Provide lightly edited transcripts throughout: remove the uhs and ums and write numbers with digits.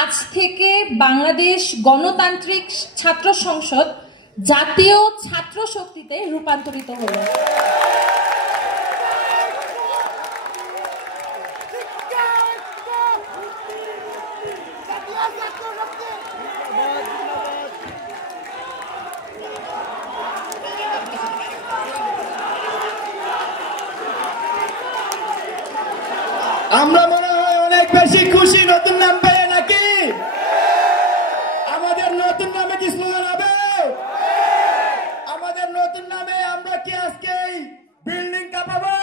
আজ থেকে বাংলাদেশ গণতান্ত্রিক ছাত্র সংসদ জাতীয় ছাত্র শক্তিতে রূপান্তরিত হলো। আমরা মনে হয় অনেক বেশি খুশি নতুন নাম পেয়ে নাকি? আমাদের নতুন নামে কি স্লোগান হবে? আমাদের নতুন নামে আমরা কি আজকে বিল্ডিং কাঁপাবো,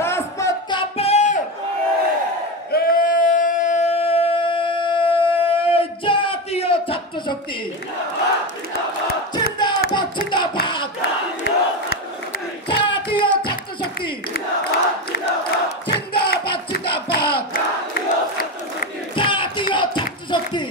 রাজপথ কাঁপবে? জাতীয় ছাত্র শক্তি জিন্দাবাদ, জিন্দাবাদ। জাতীয় ছাত্র শক্তি জিন্দাবাদ, জিন্দাবাদ। জাতীয় ছাত্র শক্তি।